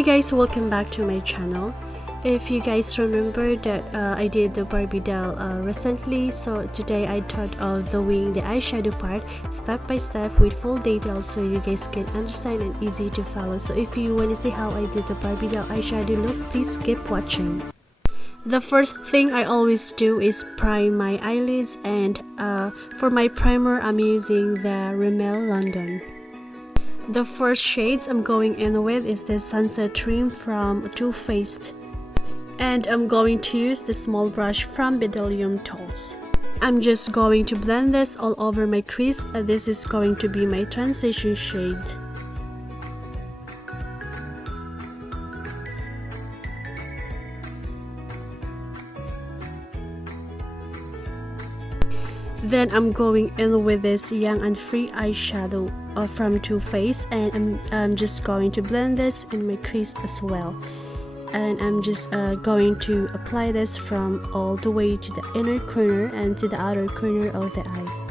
Hi guys, welcome back to my channel. If you guys remember that I did the Barbie doll recently, so today I thought of doing the eyeshadow part step by step with full details so you guys can understand and easy to follow. So if you want to see how I did the Barbie doll eyeshadow look, please keep watching. The first thing I always do is prime my eyelids, and for my primer I'm using the Rimmel London. The first shades I'm going in with is the Sunset Trim from Too Faced, and I'm going to use the small brush from Bdellium Tools. I'm just going to blend this all over my crease. This is going to be my transition shade. Then I'm going in with this Young and Free eyeshadow from Too Faced, and I'm just going to blend this in my crease as well. And I'm just going to apply this from all the way to the inner corner and to the outer corner of the eye.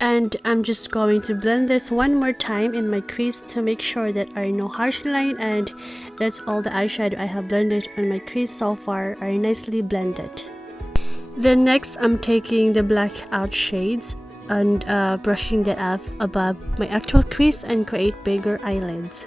And I'm just going to blend this one more time in my crease to make sure that there are no harsh line, and that's all the eyeshadow I have blended on my crease so far are nicely blended. Then next I'm taking the blackout shades and brushing that up above my actual crease and create bigger eyelids.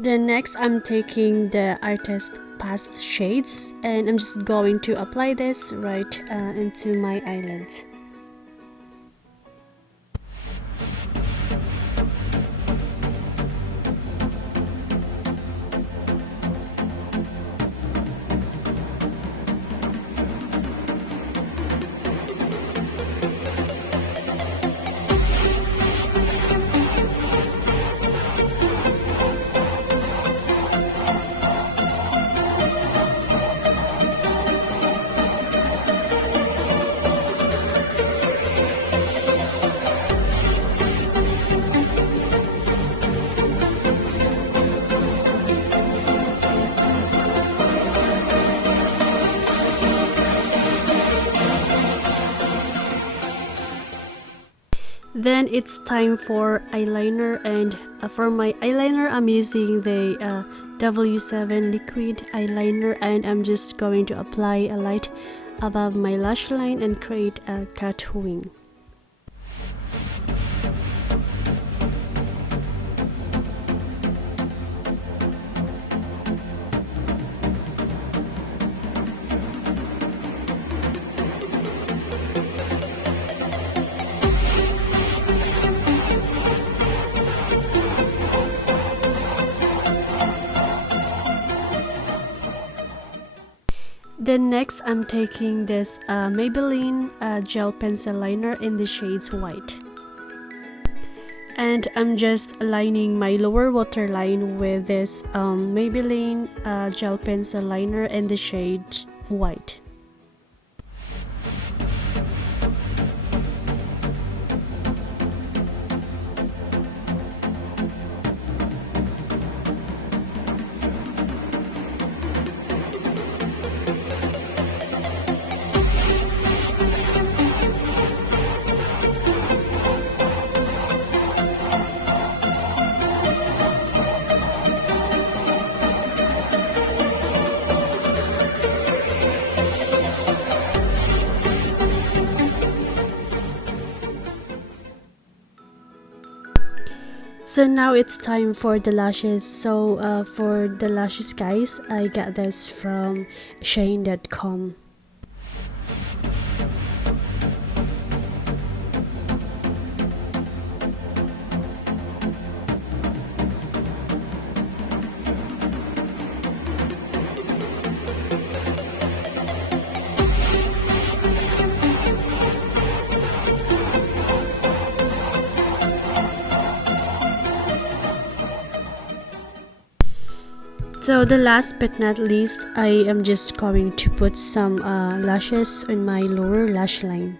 Then next I'm taking the Artist Past shades, and I'm just going to apply this right into my eyelids. Then it's time for eyeliner, and for my eyeliner I'm using the W7 liquid eyeliner, and I'm just going to apply a light above my lash line and create a cat wing. Then next I'm taking this Maybelline gel pencil liner in the shades white, and I'm just lining my lower waterline with this Maybelline gel pencil liner in the shade white. So now it's time for the lashes. So for the lashes, guys, I got this from Shein.com. So the last but not least, I am just going to put some lashes on my lower lash line.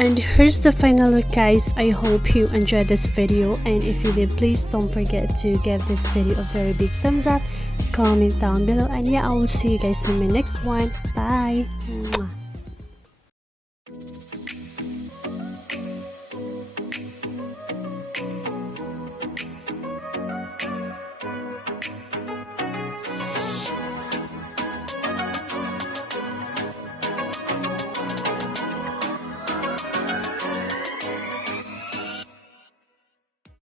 And here's the final look, guys. I hope you enjoyed this video, and if you did, please don't forget to give this video a very big thumbs up, comment down below, and yeah, I will see you guys in my next one. Bye. Mwah.